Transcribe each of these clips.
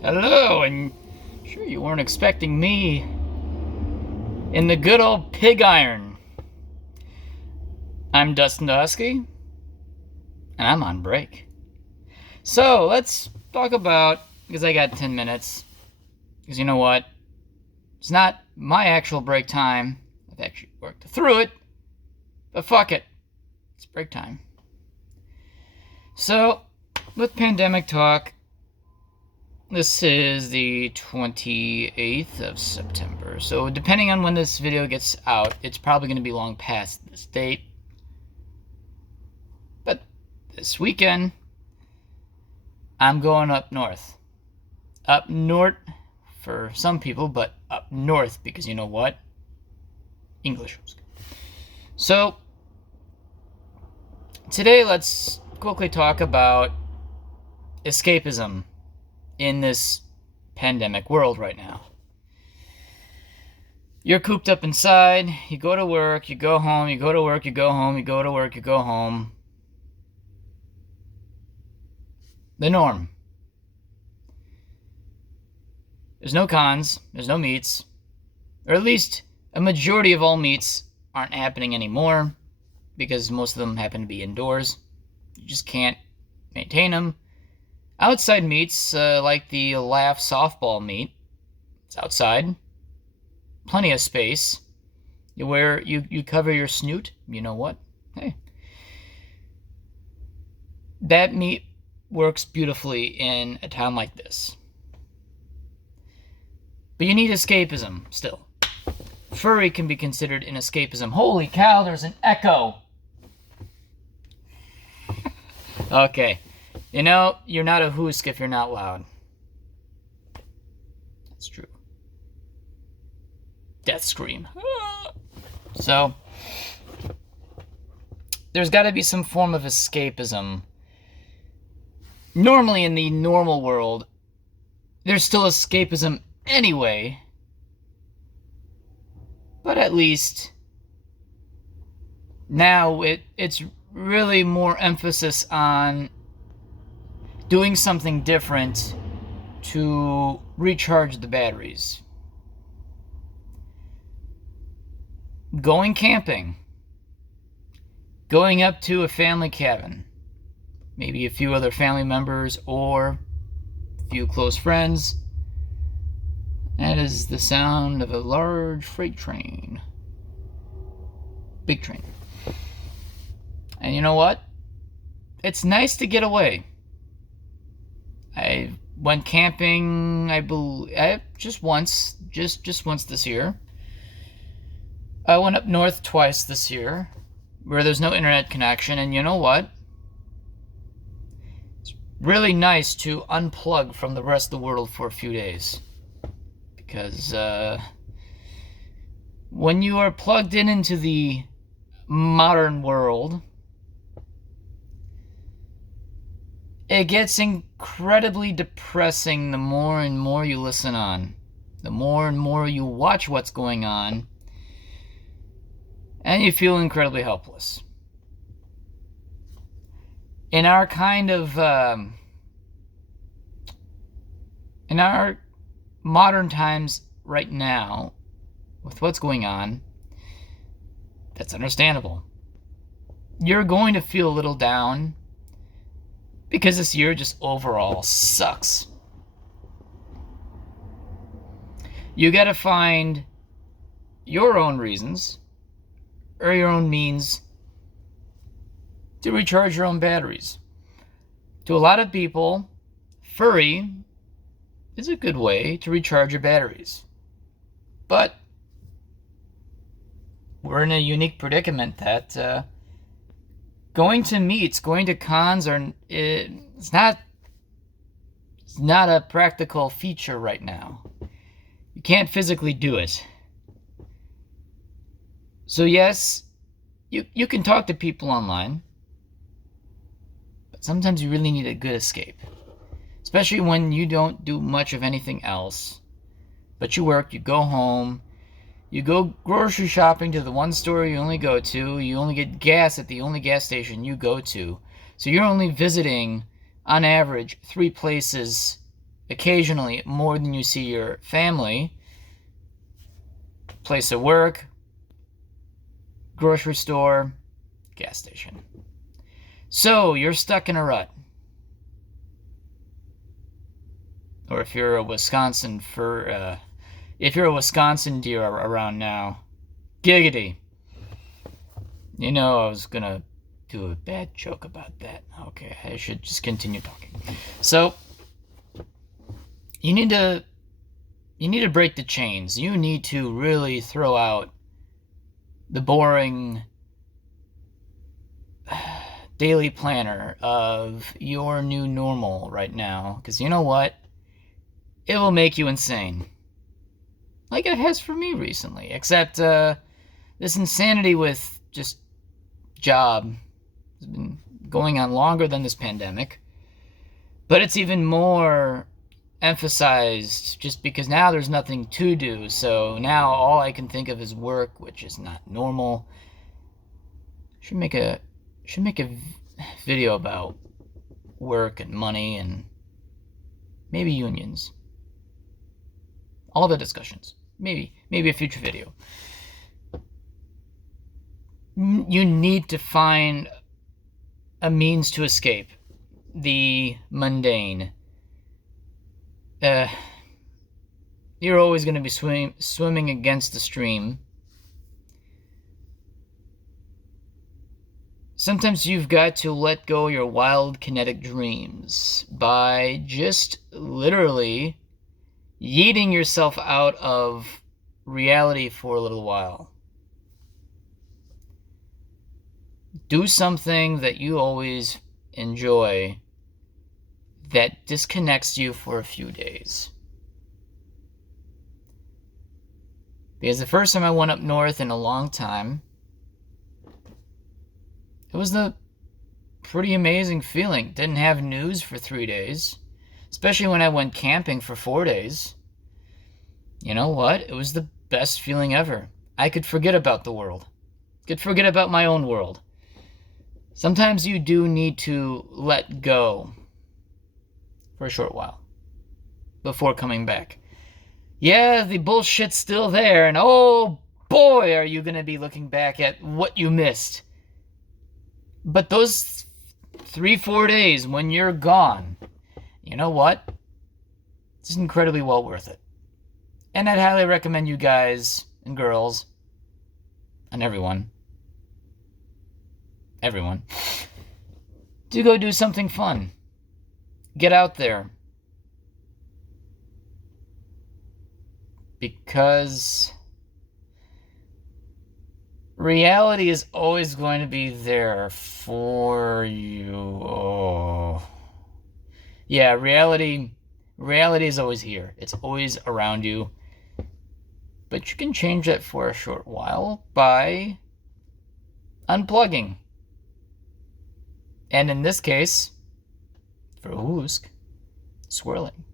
Hello, and sure you weren't expecting me in the good old pig iron. I'm Dustin DaHusky, and I'm on break. So let's talk about, because I got 10 minutes, because you know what? It's not my actual break time. I've actually worked through it, but fuck it. It's break time. So, with pandemic talk, this is the 28th of September. So depending on when this video gets out, it's probably going to be long past this date. But this weekend, I'm going up north. Up north for some people, but up north because you know what? English. So today let's quickly talk about escapism in this pandemic world right now. You're cooped up inside, you go to work, you go home, you go to work, you go home, you go to work, you go home. The norm. There's no cons, there's no meets, or at least a majority of all meets aren't happening anymore because most of them happen to be indoors. You just can't maintain them. Outside meets, like the Laugh softball meet, it's outside. Plenty of space. You cover your snoot. You know what? Hey. That meet works beautifully in a town like this. But you need escapism still. Furry can be considered an escapism. Holy cow, there's an echo. Okay. You know, you're not a hoosk if you're not loud. That's true. Death scream. So, there's got to be some form of escapism. Normally in the normal world, there's still escapism anyway. But at least now it's really more emphasis on doing something different to recharge the batteries. Going camping. Going up to a family cabin. Maybe a few other family members or a few close friends. That is the sound of a large freight train. Big train. And you know what? It's nice to get away. I went camping, I believe, just once this year. I went up north twice this year, where there's no internet connection, and you know what? It's really nice to unplug from the rest of the world for a few days. Because, when you are plugged into the modern world, it gets incredibly depressing the more and more you listen on. The more and more you watch what's going on. And you feel incredibly helpless. In our kind of... in our modern times right now, with what's going on, that's understandable. You're going to feel a little down. Because this year just overall sucks. You gotta find your own reasons or your own means to recharge your own batteries. To a lot of people, furry is a good way to recharge your batteries. But we're in a unique predicament that going to meets, going to cons, it's not a practical feature right now. You can't physically do it. So yes, you can talk to people online, but sometimes you really need a good escape. Especially when you don't do much of anything else, but you work, you go home, You go grocery shopping to the one store you only go to. You only get gas at the only gas station you go to. So you're only visiting, on average, 3 places occasionally more than you see your family, place of work, grocery store, gas station. So you're stuck in a rut. Or if you're a Wisconsin deer around now, giggity. You know I was gonna do a bad joke about that. Okay, I should just continue talking. So you need to break the chains. You need to really throw out the boring daily planner of your new normal right now, because you know what? It will make you insane. Like it has for me recently, except this insanity with just job has been going on longer than this pandemic, but it's even more emphasized just because now there's nothing to do. So now all I can think of is work, which is not normal. Should make a video about work and money and maybe unions. All the discussions. Maybe a future video. You need to find a means to escape the mundane. You're always going to be swimming against the stream. Sometimes you've got to let go your wild kinetic dreams by just literally yeeting yourself out of reality for a little while. Do something that you always enjoy that disconnects you for a few days. Because the first time I went up north in a long time, it was the pretty amazing feeling. Didn't have news for 3 days. Especially when I went camping for 4 days. You know what? It was the best feeling ever. I could forget about the world. Could forget about my own world. Sometimes you do need to let go for a short while before coming back. Yeah, the bullshit's still there, and oh boy, are you going to be looking back at what you missed. But those 3-4 days when you're gone, you know what? It's incredibly well worth it. And I'd highly recommend you guys and girls and everyone to go do something fun. Get out there. Because reality is always going to be there for you. Oh. Yeah, reality is always here. It's always around you. But you can change that for a short while by unplugging. And in this case, for DaHusky, swirling.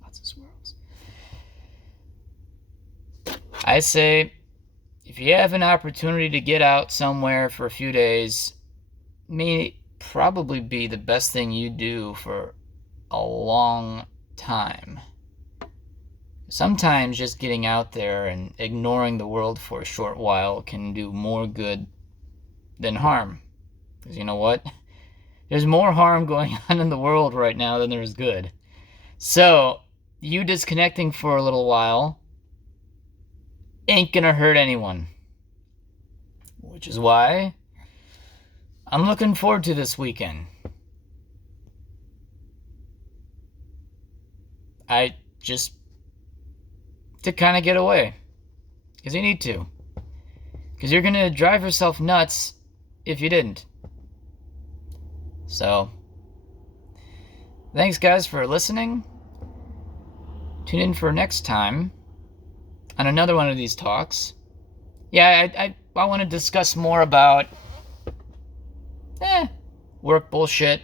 Lots of swirls. I say, if you have an opportunity to get out somewhere for a few days, may probably be the best thing you do for a long time. Sometimes just getting out there and ignoring the world for a short while can do more good than harm. Because you know what? There's more harm going on in the world right now than there's good. So, you disconnecting for a little while ain't gonna hurt anyone. Which is why I'm looking forward to this weekend. I just to kind of get away. Because you need to. Because you're going to drive yourself nuts if you didn't. So, thanks guys for listening. Tune in for next time on another one of these talks. Yeah, I want to discuss more about work bullshit,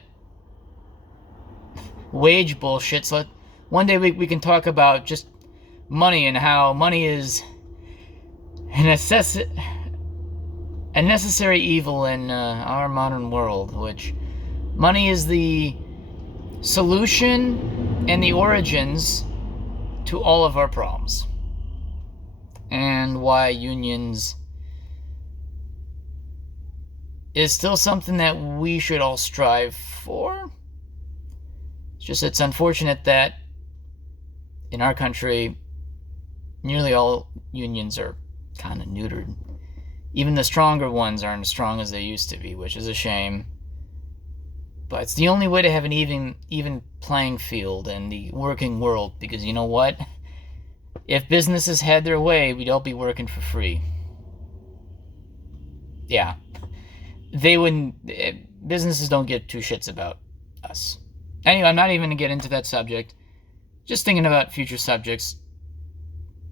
wage bullshit. So one day we can talk about just money and how money is a necessary evil in our modern world, which money is the solution and the origins to all of our problems, and why unions is still something that we should all strive for. It's unfortunate that in our country, nearly all unions are kind of neutered. Even the stronger ones aren't as strong as they used to be, which is a shame. But it's the only way to have an even playing field in the working world, because you know what? If businesses had their way, we'd all be working for free. Yeah. They wouldn't... Businesses don't give two shits about us. Anyway, I'm not even going to get into that subject. Just thinking about future subjects.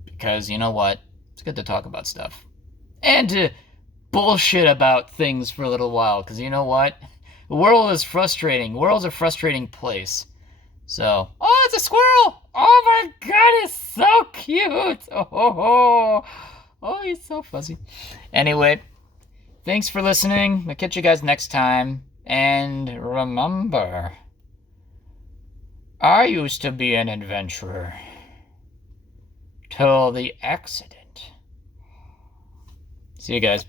Because, you know what? It's good to talk about stuff. And to bullshit about things for a little while. Because you know what? The world is frustrating. The world's a frustrating place. So... Oh, it's a squirrel! Oh my god, it's so cute! Oh, he's so fuzzy. Anyway, thanks for listening. I'll catch you guys next time. And remember... I used to be an adventurer. Till the accident. See you guys.